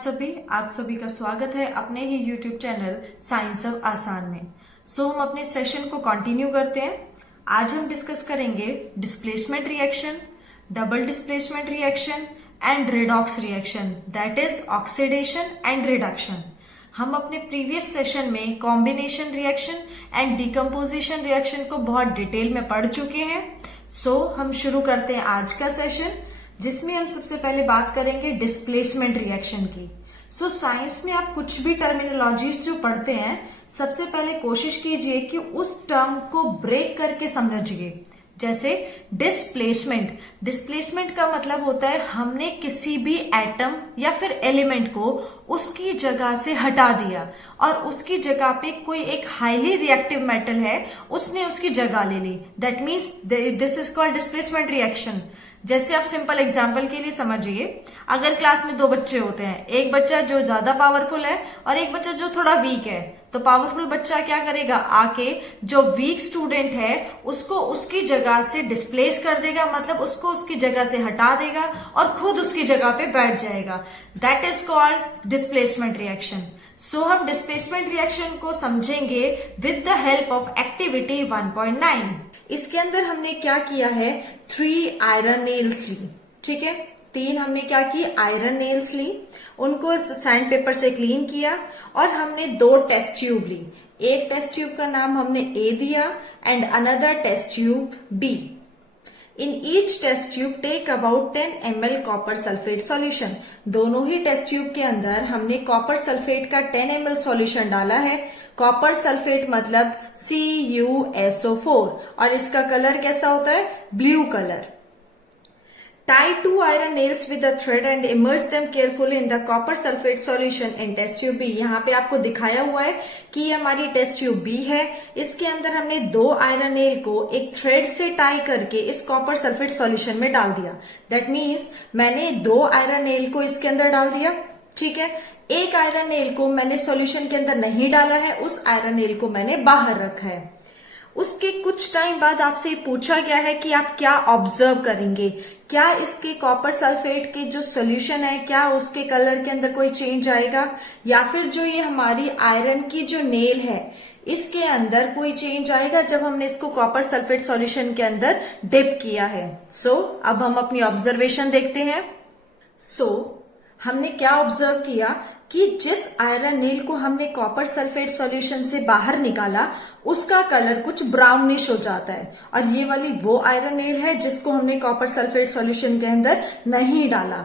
आप सभी का स्वागत है अपने ही YouTube चैनल साइंस ऑफ आसान में। हम अपने सेशन को कंटिन्यू करते हैं। आज हम डिस्कस करेंगे displacement reaction, double displacement reaction and redox reaction, that is oxidation and reduction. हम अपने प्रीवियस सेशन में combination reaction and decomposition reaction को बहुत डिटेल में पढ़ चुके हैं। हम शुरू करते हैं आज का सेशन, जिसमें हम सबसे पहले बात करेंगे डिस्प्लेसमेंट रिएक्शन की। साइंस में आप कुछ भी टर्मिनोलॉजीज जो पढ़ते हैं, सबसे पहले कोशिश कीजिए कि उस टर्म को ब्रेक करके समझिए। जैसे डिस्प्लेसमेंट का मतलब होता है हमने किसी भी एटम या फिर एलिमेंट को उसकी जगह से हटा दिया और उसकी जगह पे कोई एक हाईली रिएक्टिव मेटल है उसने उसकी जगह ले ली। That means this is called displacement reaction. जैसे आप सिंपल एग्जांपल के लिए समझिए, अगर क्लास में दो बच्चे होते हैं, एक बच्चा जो ज्यादा पावरफुल है और एक बच्चा जो थोड़ा वीक है, तो पावरफुल बच्चा क्या करेगा, आके जो वीक स्टूडेंट है उसको उसकी जगह से डिस्प्लेस कर देगा, मतलब उसको उसकी जगह से हटा देगा और खुद उसकी जगह पे बैठ जाएगा। That is called displacement reaction. हम डिस्प्लेसमेंट रिएक्शन को समझेंगे with the help of activity 1.9। इसके अंदर हमने क्या किया है, 3 आयरन नेल्स ली। ठीक है, 3 हमने क्या की, आयरन नेल्स ली, उनको सैंड पेपर से क्लीन किया और हमने 2 टेस्ट ट्यूब ली। एक टेस्ट ट्यूब का नाम हमने ए दिया and another test tube B. In each test tube take about 10 ml copper sulphate solution. दोनों ही टेस्ट ट्यूब के अंदर हमने कॉपर सल्फेट का 10 ml सॉल्यूशन डाला है। कॉपर सल्फेट मतलब CuSO4 और इसका कलर कैसा होता है, blue colour. Tie 2 iron nails with a thread and immerse them carefully in the copper sulfate solution in test tube B। यहाँ पे आपको दिखाया हुआ है कि ये हमारी टेस्ट ट्यूब B है। इसके अंदर हमने 2 आयरन नेल को एक थ्रेड से टाई करके इस कॉपर सल्फेट सॉल्यूशन में डाल दिया। दैट मीन्स मैंने 2 आयरन नेल को इसके अंदर डाल दिया। ठीक है, एक आयरन नेल को मैंने सॉल्यूशन के अंदर नहीं डाला है, उस आयरन नेल को मैंने बाहर रखा है। उसके कुछ टाइम बाद आपसे पूछा गया है कि आप क्या ऑब्जर्व करेंगे, क्या इसके कॉपर सल्फेट के जो सॉल्यूशन है, क्या उसके कलर के अंदर कोई चेंज आएगा, या फिर जो ये हमारी आयरन की जो नेल है इसके अंदर कोई चेंज आएगा जब हमने इसको कॉपर सल्फेट सॉल्यूशन के अंदर डिप किया है। अब हम अपनी ऑब्जर्वेशन देखते हैं। हमने क्या ऑब्जर्व किया कि जिस आयरन नेल को हमने कॉपर सल्फेट सॉल्यूशन से बाहर निकाला उसका कलर कुछ ब्राउनिश हो जाता है, और ये वाली वो आयरन नेल है जिसको हमने कॉपर सल्फेट सॉल्यूशन के अंदर नहीं डाला।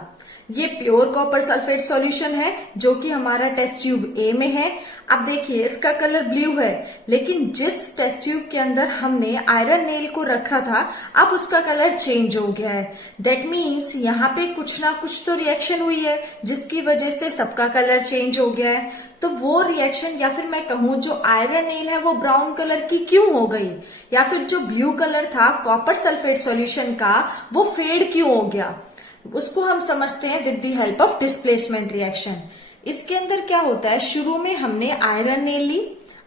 ये प्योर कॉपर सल्फेट सॉल्यूशन है जो कि हमारा टेस्ट ट्यूब ए में है। अब देखिए इसका कलर ब्लू है, लेकिन जिस टेस्ट ट्यूब के अंदर हमने आयरन नेल को रखा था अब उसका कलर चेंज हो गया है। दैट मीन्स यहाँ पे कुछ ना कुछ तो रिएक्शन हुई है जिसकी वजह से सबका कलर चेंज हो गया है। तो वो रिएक्शन, या फिर मैं कहूं जो आयरन नेल है वो ब्राउन कलर की क्यों हो गई, या फिर जो ब्लू कलर था कॉपर सल्फेट सॉल्यूशन का वो फेड क्यों हो गया, उसको हम समझते हैं with the help of displacement reaction. इसके अंदर क्या होता है, शुरू में हमने आयरन नेल ली।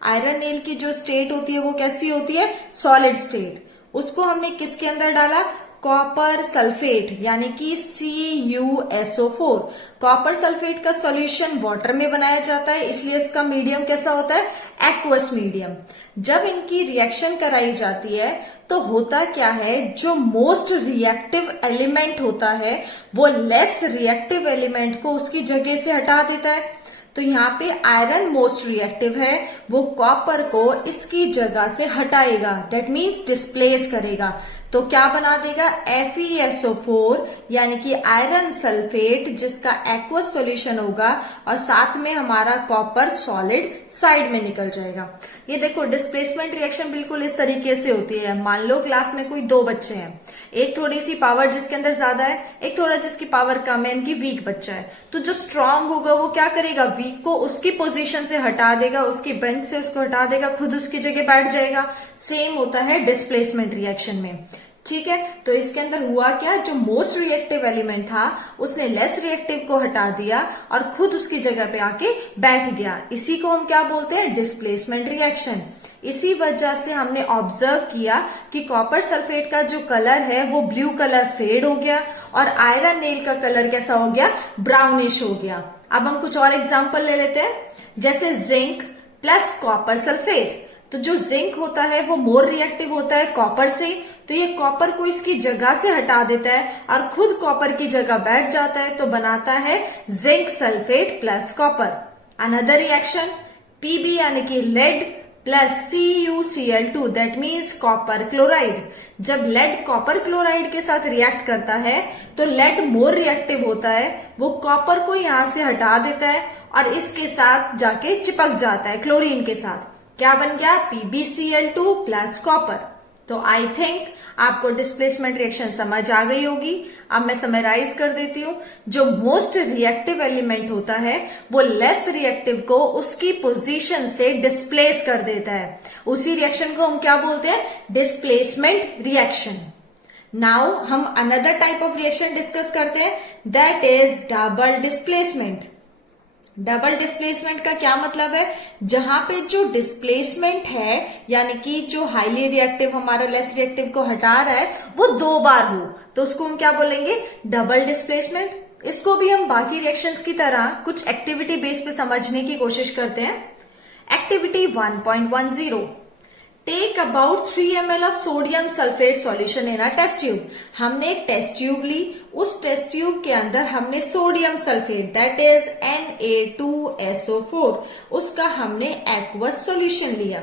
आयरन नेल की जो स्टेट होती है वो कैसी होती है, सॉलिड स्टेट। उसको हमने किसके अंदर डाला, कॉपर सल्फेट यानी कि CuSO4। कॉपर सल्फेट का सॉल्यूशन वाटर में बनाया जाता है, इसलिए उसका मीडियम कैसा होता है, एक्वस मीडियम। जब इनकी रिएक्शन कराई जाती है तो होता क्या है, जो मोस्ट रिएक्टिव एलिमेंट होता है वो लेस रिएक्टिव एलिमेंट को उसकी जगह से हटा देता है। तो यहाँ पे आयरन मोस्ट रिएक्टिव है, वो कॉपर को इसकी जगह से हटाएगा, दैट मीन्स डिस्प्लेस करेगा। तो क्या बना देगा, FeSO4 यानी कि आयरन सल्फेट जिसका एक्वस सॉल्यूशन होगा, और साथ में हमारा कॉपर सॉलिड साइड में निकल जाएगा। ये देखो डिस्प्लेसमेंट रिएक्शन बिल्कुल इस तरीके से होती है। मान लो क्लास में कोई 2 बच्चे हैं, एक थोड़ी सी पावर जिसके अंदर ज्यादा है, एक थोड़ा जिसकी पावर कम है, इनकी वीक बच्चा है। तो जो स्ट्रांग होगा वो क्या करेगा, वीक को उसकी पोजीशन से हटा देगा, उसकी बेंच से उसको हटा देगा, खुद उसकी जगह बैठ जाएगा। सेम होता है डिस्प्लेसमेंट रिएक्शन में। ठीक है, तो इसके अंदर हुआ क्या, जो मोस्ट रिएक्टिव एलिमेंट था उसने लेस रिएक्टिव को हटा दिया और खुद उसकी जगह पे आके बैठ गया। इसी को हम क्या बोलते हैं, डिस्प्लेसमेंट रिएक्शन। इसी वजह से हमने ऑब्जर्व किया कि कॉपर सल्फेट का जो कलर है वो ब्लू कलर फेड हो गया और आयरन नेल का कलर कैसा हो गया, ब्राउनिश हो गया। अब हम कुछ और एग्जाम्पल ले लेते हैं, जैसे जिंक प्लस कॉपर सल्फेट। तो जो जिंक होता है वो मोर रिएक्टिव होता है कॉपर से, तो ये कॉपर को इसकी जगह से हटा देता है और खुद कॉपर की जगह बैठ जाता है, तो बनाता है zinc sulphate plus copper. Another reaction PB यानी कि lead plus CuCl2 that means copper chloride. जब लेड कॉपर क्लोराइड के साथ रिएक्ट करता है तो लेड मोर रिएक्टिव होता है, वो कॉपर को यहां से हटा देता है और इसके साथ जाके चिपक जाता है क्लोरीन के साथ। क्या बन गया? PbCl2 plus copper. तो आई थिंक आपको डिस्प्लेसमेंट रिएक्शन समझ आ गई होगी। अब मैं समराइज कर देती हूँ। जो मोस्ट रिएक्टिव एलिमेंट होता है वो लेस रिएक्टिव को उसकी पोजीशन से डिस्प्लेस कर देता है। उसी रिएक्शन को हम क्या बोलते हैं? Displacement reaction. नाउ हम another type of reaction discuss करते हैं, that is double displacement. Double displacement का क्या मतलब है? जहां पे जो डिस्प्लेसमेंट है यानी कि जो हाईली रिएक्टिव हमारा लेस रिएक्टिव को हटा रहा है वो 2 बार हो, तो उसको हम क्या बोलेंगे? Double displacement. इसको भी हम बाकी रिएक्शंस की तरह कुछ एक्टिविटी बेस पे समझने की कोशिश करते हैं। Activity 1.10, take about 3 ml of sodium sulphate solution in a test tube. हमने एक टेस्ट ट्यूब ली, उस टेस्ट ट्यूब के अंदर हमने sodium sulphate that is Na2SO4 उसका हमने एक्वस सॉल्यूशन लिया।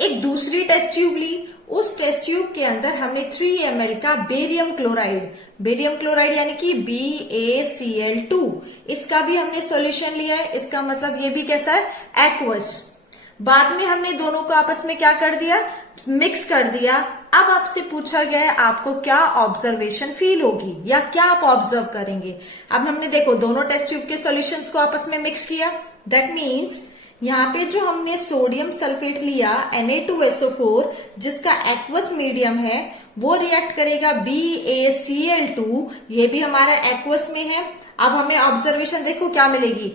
एक दूसरी टेस्ट ट्यूब ली, उस टेस्ट ट्यूब के अंदर हमने 3 ml का बेरियम क्लोराइड यानी कि BaCl2 इसका भी हमने सॉल्यूशन लिया है। इसका मतलब ये भी कैसा है? एक्वस। बाद में हमने दोनों को आपस में क्या कर दिया? मिक्स कर दिया। अब आपसे पूछा गया है आपको क्या ऑब्जर्वेशन फील होगी या क्या आप ऑब्जर्व करेंगे। अब हमने देखो दोनों टेस्ट ट्यूब के सॉल्यूशंस को आपस में मिक्स किया, दैट मीन्स यहाँ पे जो हमने सोडियम सल्फेट लिया Na2SO4 जिसका एक्वस मीडियम है वो रिएक्ट करेगा BaCl2, ये भी हमारा एक्वस में है। अब हमें ऑब्जर्वेशन देखो क्या मिलेगी,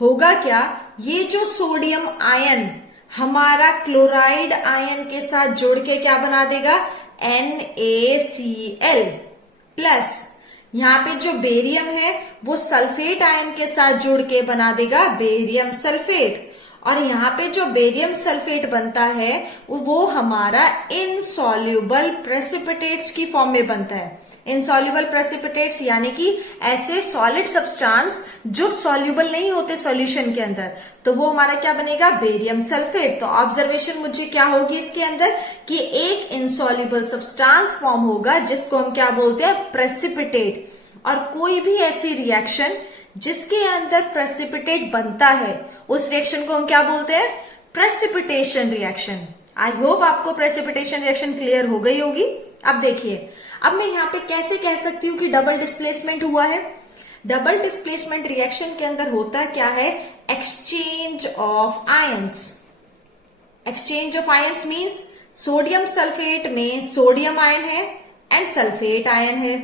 होगा क्या? ये जो सोडियम आयन हमारा क्लोराइड आयन के साथ जोड़ के क्या बना देगा? NaCl प्लस यहाँ पे जो बेरियम है वो सल्फेट आयन के साथ जोड़ के बना देगा बेरियम सल्फेट। और यहाँ पे जो बेरियम सल्फेट बनता है वो हमारा इनसॉल्युबल प्रेसिपिटेट्स की फॉर्म में बनता है। इनसॉल्युबल प्रेसिपिटेट्स यानी कि ऐसे सॉलिड सब्सटेंस जो सॉल्युबल नहीं होते सॉल्यूशन के अंदर, तो वो हमारा क्या बनेगा? Barium sulphate. तो ऑब्जर्वेशन मुझे क्या होगी इसके अंदर कि एक इनसॉल्युबल सब्सटेंस फॉर्म होगा जिसको हम क्या बोलते हैं? प्रेसिपिटेट। और कोई भी ऐसी रिएक्शन जिसके अंदर प्रेसिपिटेट बनता है उस रिएक्शन को हम क्या बोलते हैं? Precipitation reaction. आई होप आपको प्रेसिपिटेशन रिएक्शन क्लियर हो गई होगी। अब देखिए, अब मैं यहाँ पे कैसे कह सकती हूँ कि डबल डिस्प्लेसमेंट हुआ है? डबल डिस्प्लेसमेंट रिएक्शन के अंदर होता क्या है? Exchange of ions. Exchange of ions means sodium sulphate में सोडियम आयन है एंड सल्फेट आयन है,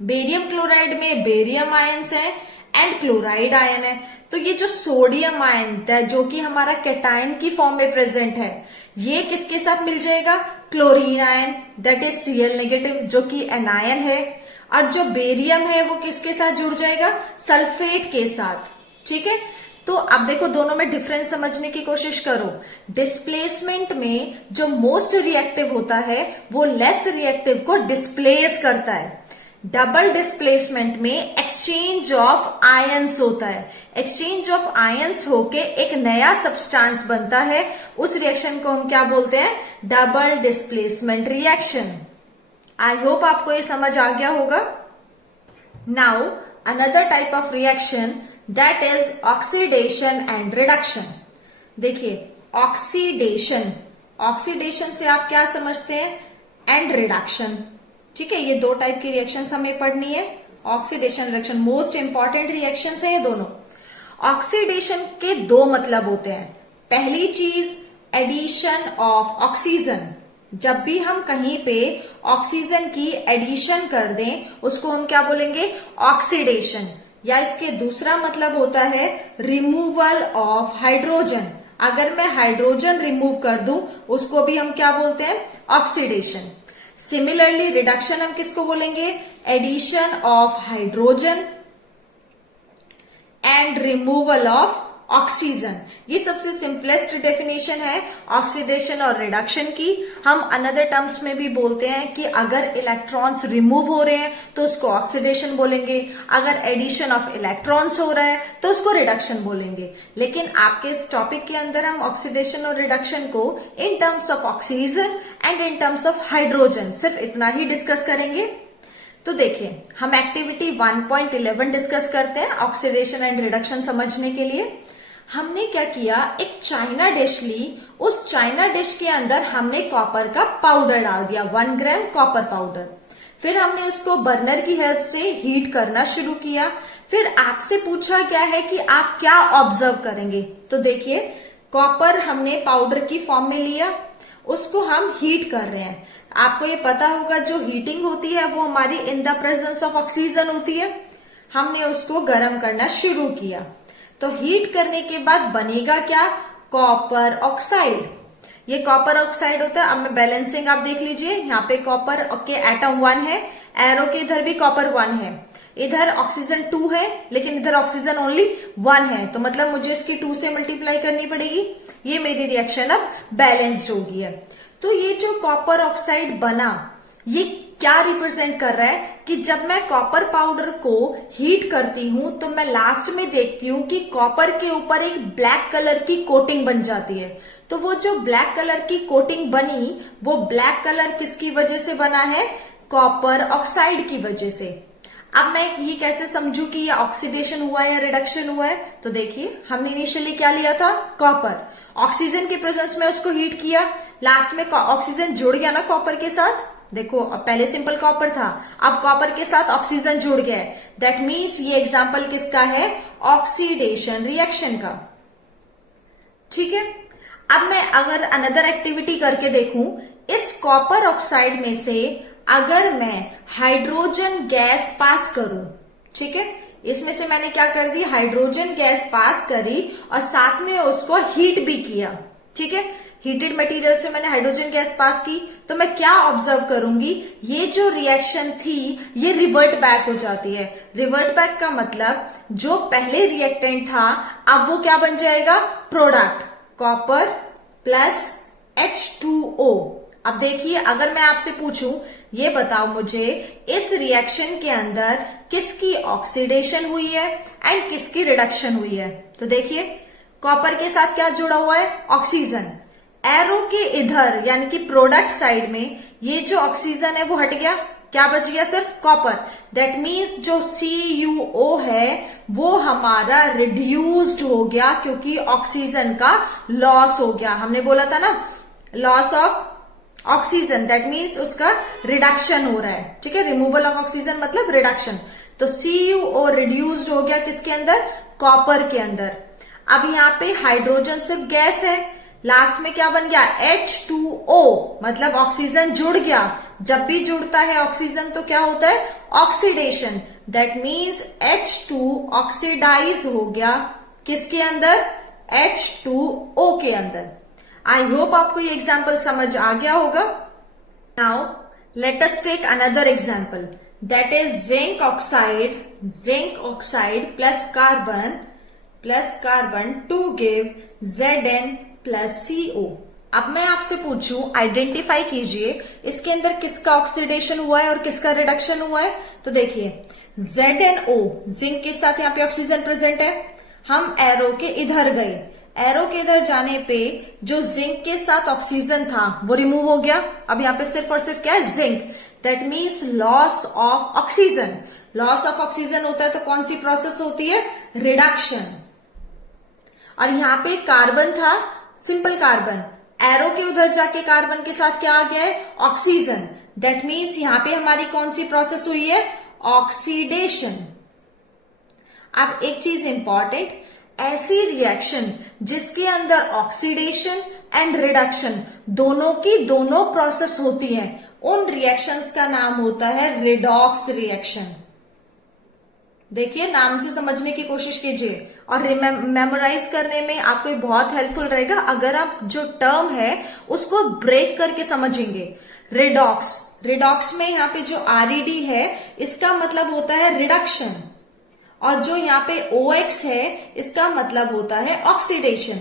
बेरियम क्लोराइड में बेरियम आयंस है एंड क्लोराइड आयन है। तो ये जो सोडियम आयन जो कि हमारा कैटायन की फॉर्म में प्रेजेंट है, ये किसके साथ मिल जाएगा? Chlorine ion that is Cl negative जो कि एनायन है। और जो बेरियम है वो किसके साथ जुड़ जाएगा? सल्फेट के साथ। ठीक है, तो अब देखो दोनों में डिफरेंस समझने की कोशिश करो। डिस्प्लेसमेंट में जो मोस्ट रिएक्टिव होता है वो लेस रिएक्टिव को डिस्प्लेस करता है। डबल डिस्प्लेसमेंट में एक्सचेंज ऑफ आयंस होता है। एक्सचेंज ऑफ आयंस होके एक नया सब्सटेंस बनता है, उस रिएक्शन को हम क्या बोलते हैं? Double displacement reaction. आई होप आपको ये समझ आ गया होगा। Now another type of reaction that is oxidation and reduction. देखिए ऑक्सीडेशन, ऑक्सीडेशन से आप क्या समझते हैं? And reduction. ठीक है, ये 2 टाइप की रिएक्शंस हमें पढ़नी है। Oxidation reaction most important reactions है ये दोनों। ऑक्सीडेशन के 2 मतलब होते हैं। पहली चीज एडिशन ऑफ ऑक्सीजन। जब भी हम कहीं पे ऑक्सीजन की एडिशन कर दें उसको हम क्या बोलेंगे? ऑक्सीडेशन। या इसके दूसरा मतलब होता है रिमूवल ऑफ हाइड्रोजन। अगर मैं हाइड्रोजन रिमूव कर दूं उसको भी हम क्या बोलते हैं? ऑक्सीडेशन। सिमिलरली रिडक्शन हम किसको बोलेंगे? Addition of hydrogen and removal of oxygen. ये सबसे सिंपलेस्ट डेफिनेशन है ऑक्सीडेशन और रिडक्शन की। हम अनदर टर्म्स में भी बोलते हैं कि अगर इलेक्ट्रॉन्स रिमूव हो रहे हैं तो उसको ऑक्सीडेशन बोलेंगे, अगर एडिशन ऑफ इलेक्ट्रॉन्स हो रहा है तो उसको रिडक्शन बोलेंगे। लेकिन आपके इस टॉपिक के अंदर हम ऑक्सीडेशन और रिडक्शन को in terms of oxygen and in terms of hydrogen सिर्फ इतना ही डिस्कस करेंगे। तो देखिए, हम एक्टिविटी 1.11 डिस्कस करते हैं ऑक्सीडेशन एंड रिडक्शन समझने के लिए। हमने क्या किया, एक चाइना डिश ली, उस चाइना डिश के अंदर हमने कॉपर का पाउडर डाल दिया, 1 ग्राम कॉपर पाउडर। फिर हमने उसको बर्नर की हेल्प से हीट करना शुरू किया। फिर आपसे पूछा गया है कि आप क्या ऑब्जर्व करेंगे। तो देखिए, कॉपर हमने पाउडर की फॉर्म में लिया, उसको हम हीट कर रहे हैं। आपको ये पता होगा जो हीटिंग होती है वो हमारी in the presence of oxygen होती है। हमने उसको गर्म करना शुरू किया, तो हीट करने के बाद बनेगा क्या, कॉपर ऑक्साइड। ये कॉपर ऑक्साइड होता है। अब मैं बैलेंसिंग आप देख लीजिए, यहाँ पे कॉपर के एटम 1 है, एरो के इधर भी कॉपर 1 है, इधर ऑक्सीजन 2 है, लेकिन इधर ऑक्सीजन ओनली 1 है। तो मतलब मुझे इसकी 2 से मल्टीप्लाई करनी पड़ेगी। ये मेरी रिएक्शन अब बैलेंस्ड होगी है। तो ये जो कॉपर ऑक्साइड बना, ये क्या रिप्रेजेंट कर रहा है कि जब मैं कॉपर पाउडर को हीट करती हूं तो मैं लास्ट में देखती हूं कि कॉपर के ऊपर एक ब्लैक कलर की कोटिंग बन जाती है। तो वो जो ब्लैक कलर की कोटिंग बनी, वो ब्लैक कलर किसकी वजह से बना है, कॉपर ऑक्साइड की वजह से। अब मैं ये कैसे समझू कि ये ऑक्सीडेशन हुआ है या रिडक्शन हुआ है। तो देखिए, हमने इनिशियली क्या लिया था, कॉपर, ऑक्सीजन के प्रेजेंस में उसको हीट किया, लास्ट में ऑक्सीजन जुड़ गया ना कॉपर के साथ। देखो, अब पहले सिंपल कॉपर था, अब कॉपर के साथ ऑक्सीजन जुड़ गया है। दैट मीन्स ये एग्जाम्पल किसका है, ऑक्सीडेशन रिएक्शन का। ठीक है, अब मैं अगर अनदर एक्टिविटी करके देखूं, इस कॉपर ऑक्साइड में से अगर मैं हाइड्रोजन गैस पास करूं, ठीक है, इसमें से मैंने क्या कर दी, हाइड्रोजन गैस पास करी और साथ में उसको हीट भी किया। ठीक है, हीटेड मटेरियल से मैंने हाइड्रोजन गैस पास की, तो मैं क्या ऑब्जर्व करूंगी, ये जो रिएक्शन थी ये रिवर्ट बैक हो जाती है। रिवर्ट बैक का मतलब जो पहले रिएक्टेंट था अब वो क्या बन जाएगा, प्रोडक्ट, कॉपर प्लस H2O। अब देखिए, अगर मैं आपसे पूछूं, ये बताओ मुझे इस रिएक्शन के अंदर किसकी ऑक्सीडेशन हुई है एंड किसकी रिडक्शन हुई है। तो देखिए, कॉपर के साथ क्या जुड़ा हुआ है, ऑक्सीजन। एरो के इधर यानी कि प्रोडक्ट साइड में ये जो ऑक्सीजन है वो हट गया, क्या बच गया, सिर्फ कॉपर। दैट मीन्स जो CuO है वो हमारा रिड्यूस्ड हो गया, क्योंकि ऑक्सीजन का लॉस हो गया। हमने बोला था ना, loss of oxygen, that means उसका रिडक्शन हो रहा है। ठीक है, रिमूवल ऑफ ऑक्सीजन मतलब रिडक्शन। तो CuO रिड्यूस्ड हो गया किसके अंदर, कॉपर के अंदर। अब यहाँ पे हाइड्रोजन सिर्फ गैस है, लास्ट में क्या बन गया, H2O, मतलब ऑक्सीजन जुड़ गया। जब भी जुड़ता है ऑक्सीजन तो क्या होता है, oxidation. That means H2 oxidise हो गया किसके अंदर, H2O के अंदर। आई होप आपको ये एग्जाम्पल समझ आ गया होगा। Now let us take another example, that is zinc oxide plus carbon to give Zn+CO। अब मैं आपसे पूछूं, आइडेंटिफाई कीजिए इसके अंदर किसका ऑक्सीडेशन हुआ है और किसका रिडक्शन हुआ है। तो देखिए, ZnO, जिंक के साथ यहाँ पे ऑक्सीजन प्रेजेंट है। हम एरो के इधर गए, एरो के इधर जाने पे जो जिंक के साथ ऑक्सीजन था वो रिमूव हो गया। अब यहाँ पे सिर्फ और सिर्फ क्या है, zinc. That means loss of oxygen. Loss of oxygen होता है तो कौन सी प्रोसेस होती है, रिडक्शन। और यहाँ पे कार्बन था, सिंपल कार्बन, एरो के उधर जाके कार्बन के साथ क्या आ गया है, ऑक्सीजन। दैट मीन्स यहाँ पे हमारी कौन सी प्रोसेस हुई है, ऑक्सीडेशन। अब एक चीज इंपॉर्टेंट, ऐसी रिएक्शन जिसके अंदर ऑक्सीडेशन एंड रिडक्शन दोनों की दोनों प्रोसेस होती हैं, उन रिएक्शंस का नाम होता है रिडॉक्स रिएक्शन। देखिए, नाम से समझने की कोशिश कीजिए और मेमोराइज करने में आपको ये बहुत हेल्पफुल रहेगा अगर आप जो टर्म है उसको ब्रेक करके समझेंगे। रिडॉक्स में यहाँ पे जो RED है इसका मतलब होता है रिडक्शन, और जो यहाँ पे OX है इसका मतलब होता है ऑक्सीडेशन।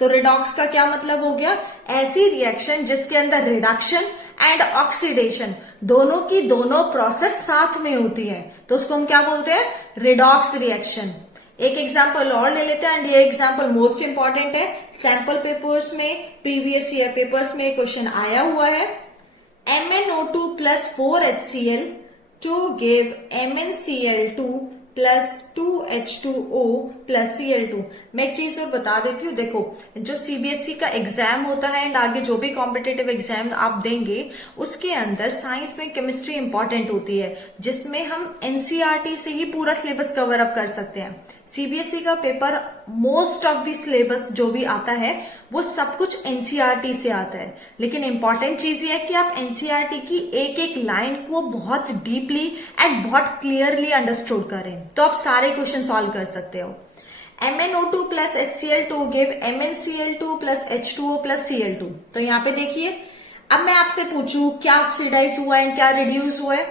तो रिडॉक्स का क्या मतलब हो गया? ऐसी रिएक्शन जिसके अंदर रिडक्शन एंड ऑक्सीडेशन दोनों की दोनों प्रोसेस साथ में होती है, तो उसको हम क्या बोलते हैं? Redox reaction. एक एग्जांपल और ले लेते हैं, एंड ये एग्जांपल मोस्ट इंपॉर्टेंट है। सैंपल पेपर्स में, प्रीवियस ईयर पेपर्स में क्वेश्चन आया हुआ है। MnO2 plus 4HCl to give MnCl2 plus 2H2O plus Cl2। मैं एक चीज और बता देती हूँ, देखो जो CBSE का एग्जाम होता है एंड आगे जो भी कॉम्पिटेटिव एग्जाम आप देंगे उसके अंदर साइंस में केमिस्ट्री इंपॉर्टेंट होती है, जिसमें हम NCERT से ही पूरा सिलेबस कवर अप कर सकते हैं। CBSE का paper most of the syllabus जो भी आता है वो सब कुछ NCERT से आता है, लेकिन इंपॉर्टेंट चीज ये है कि आप NCERT की एक एक लाइन को बहुत डीपली एंड बहुत क्लियरली अंडरस्टूड करें, तो आप सारे क्वेश्चन सॉल्व कर सकते हो। MnO2 plus HCl2 give MnCl2 plus H2O plus Cl2। तो यहाँ पे देखिए, अब मैं आपसे पूछूं क्या ऑक्सीडाइज हुआ है क्या रिड्यूस हुआ है?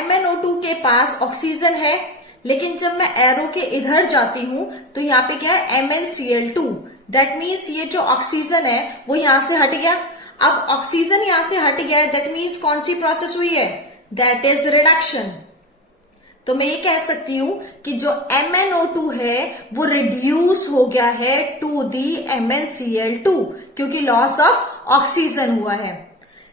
MnO2 के पास ऑक्सीजन है, लेकिन जब मैं एरो के इधर जाती हूं तो यहाँ पे क्या है? MnCl2। दैट मीन्स ये जो ऑक्सीजन है वो यहां से हट गया। अब ऑक्सीजन यहां से हट गया है, दैट मीन्स कौन सी प्रोसेस हुई है? That is reduction. तो मैं ये कह सकती हूं कि जो MnO2 है वो रिड्यूस हो गया है टू दी MnCl2, क्योंकि लॉस ऑफ ऑक्सीजन हुआ है।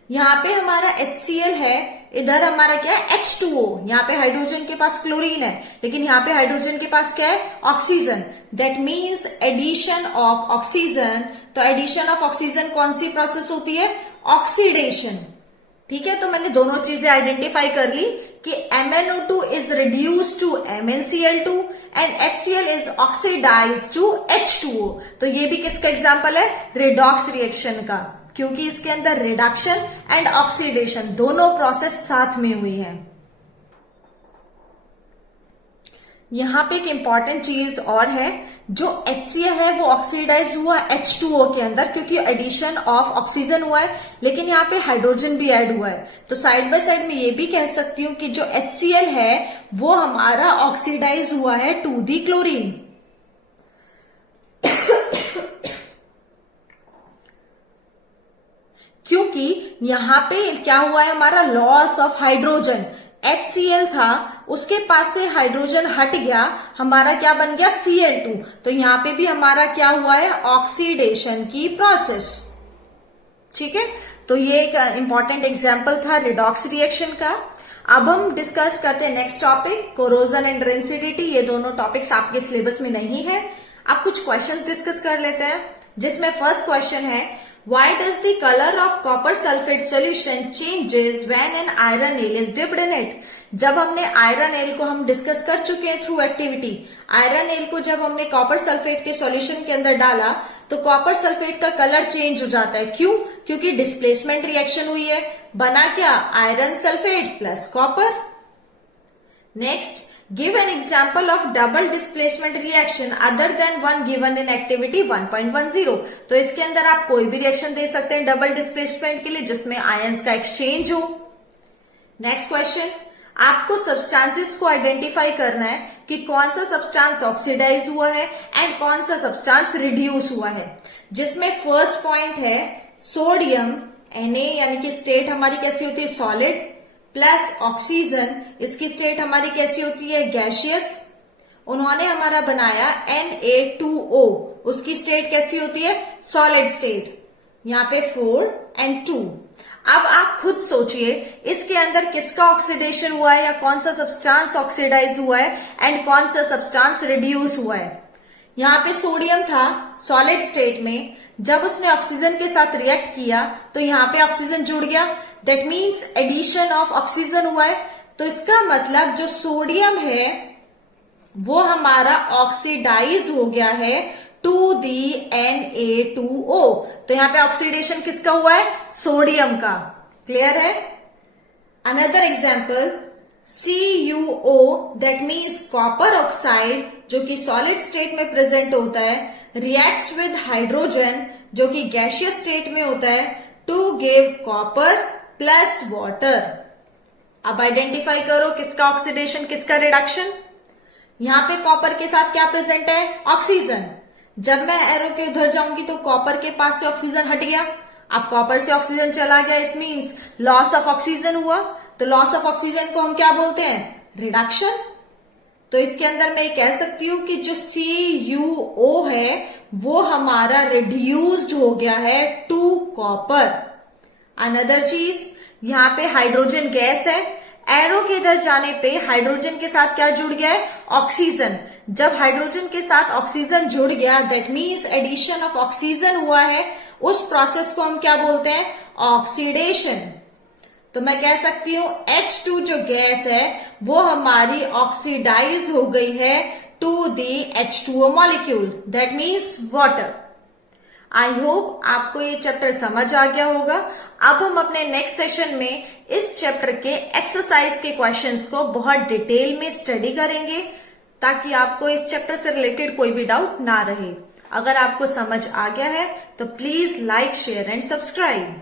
यहाँ पे हमारा HCl है, इधर हमारा क्या है? H2O। यहाँ पे हाइड्रोजन के पास क्लोरीन है, लेकिन यहाँ पे हाइड्रोजन के पास क्या है? Oxygen. That means addition of oxygen. तो एडिशन ऑफ ऑक्सीजन कौन सी प्रोसेस होती है? ऑक्सीडेशन। ठीक है, तो मैंने दोनों चीजें आइडेंटिफाई कर ली कि MnO2 is reduce to MnCl2 and HCl is oxidise to H2O। तो ये भी किसका एग्जाम्पल है? रिडॉक्स रिएक्शन का, क्योंकि इसके अंदर रिडक्शन एंड ऑक्सीडेशन दोनों प्रोसेस साथ में हुई है। यहां पे एक इंपॉर्टेंट चीज और है, जो HCl है वो ऑक्सीडाइज हुआ H2O के अंदर, क्योंकि एडिशन ऑफ ऑक्सीजन हुआ है, लेकिन यहाँ पे हाइड्रोजन भी ऐड हुआ है। तो साइड बाय साइड में ये भी कह सकती हूं कि जो HCl है वो हमारा ऑक्सीडाइज हुआ है टू दी क्लोरीन। क्योंकि यहां पे क्या हुआ है? हमारा लॉस ऑफ हाइड्रोजन। HCl था, उसके पास से हाइड्रोजन हट गया, हमारा क्या बन गया? Cl2। तो यहां पे भी हमारा क्या हुआ है? ऑक्सीडेशन की प्रोसेस। ठीक है, तो ये एक इंपॉर्टेंट एग्जांपल था रिडॉक्स रिएक्शन का। अब हम डिस्कस करते हैं नेक्स्ट टॉपिक, कोरोजन एंड रेसिडिटी। ये दोनों टॉपिक्स आपके सिलेबस में नहीं है। अब कुछ क्वेश्चंस डिस्कस कर लेते हैं, जिसमें फर्स्ट क्वेश्चन है, Why does the color of copper sulfate solution changes when an iron nail is dipped in it? जब हमने आयरन नेल को हम डिस्कस कर चुके हैं थ्रू एक्टिविटी। आयरन नेल को जब हमने कॉपर सल्फेट के सॉल्यूशन के अंदर डाला तो कॉपर सल्फेट का कलर चेंज हो जाता है। क्यों? क्योंकि डिस्प्लेसमेंट रिएक्शन हुई है। बना क्या? Iron sulphate plus copper. Next, give an example of double displacement reaction other than one given in activity 1.10। तो इसके अंदर आप कोई भी रिएक्शन दे सकते हैं डबल डिस्प्लेसमेंट के लिए जिसमें आयंस का एक्सचेंज हो। नेक्स्ट क्वेश्चन, आपको सब्सटेंसेस को आइडेंटिफाई करना है कि कौन सा सब्सटेंस ऑक्सीडाइज हुआ है एंड कौन सा सब्सटेंस रिड्यूस हुआ है, जिसमें फर्स्ट पॉइंट है सोडियम Na, यानी कि स्टेट हमारी कैसी होती है? सॉलिड, प्लस ऑक्सीजन, इसकी स्टेट हमारी कैसी होती है? गैसियस। उन्होंने हमारा बनाया Na2O, उसकी स्टेट कैसी होती है? Solid state. यहाँ पे 4 and 2। अब आप खुद सोचिए इसके अंदर किसका ऑक्सीडेशन हुआ है या कौन सा सब्सटेंस ऑक्सीडाइज हुआ है एंड कौन सा सब्सटेंस रिड्यूस हुआ है। यहाँ पे सोडियम था सॉलिड स्टेट में, जब उसने ऑक्सीजन के साथ रिएक्ट किया तो यहाँ पे ऑक्सीजन जुड़ गया, that means addition of oxygen हुआ है। तो इसका मतलब जो सोडियम है वो हमारा ऑक्सीडाइज हो गया है टू दी Na2O। तो यहाँ पे ऑक्सीडेशन किसका हुआ है? सोडियम का। क्लियर है? Another example, CuO, that means copper oxide, जो कि सॉलिड स्टेट में प्रेजेंट होता है, रिएक्ट्स विद हाइड्रोजन जो कि गैसियस स्टेट में होता है, to give copper plus water. अब आइडेंटिफाई करो किसका ऑक्सीडेशन किसका रिडक्शन। यहाँ पे कॉपर के साथ क्या प्रेजेंट है? ऑक्सीजन। जब मैं एरो के उधर जाऊंगी तो कॉपर के पास से ऑक्सीजन हट गया, अब कॉपर से ऑक्सीजन चला गया, इस मीन्स लॉस ऑफ ऑक्सीजन हुआ। तो लॉस ऑफ ऑक्सीजन को हम क्या बोलते हैं? रिडक्शन। तो इसके अंदर मैं कह सकती हूं कि जो CuO है वो हमारा रिड्यूस्ड हो गया है टू कॉपर। अनदर चीज, यहाँ पे हाइड्रोजन गैस है, एरो के इधर जाने पे हाइड्रोजन के साथ क्या जुड़ गया है? ऑक्सीजन। जब हाइड्रोजन के साथ ऑक्सीजन जुड़ गया, that means addition of oxygen हुआ है, उस प्रोसेस को हम क्या बोलते हैं? ऑक्सीडेशन। तो मैं कह सकती हूं H2 जो गैस है वो हमारी ऑक्सीडाइज हो गई है to the H2O molecule, that means water. I hope आपको ये चैप्टर समझ आ गया होगा। अब हम अपने नेक्स्ट सेशन में इस चैप्टर के एक्सरसाइज के क्वेश्चंस को बहुत डिटेल में स्टडी करेंगे ताकि आपको इस चैप्टर से रिलेटेड कोई भी डाउट ना रहे। अगर आपको समझ आ गया है तो please like, share and subscribe.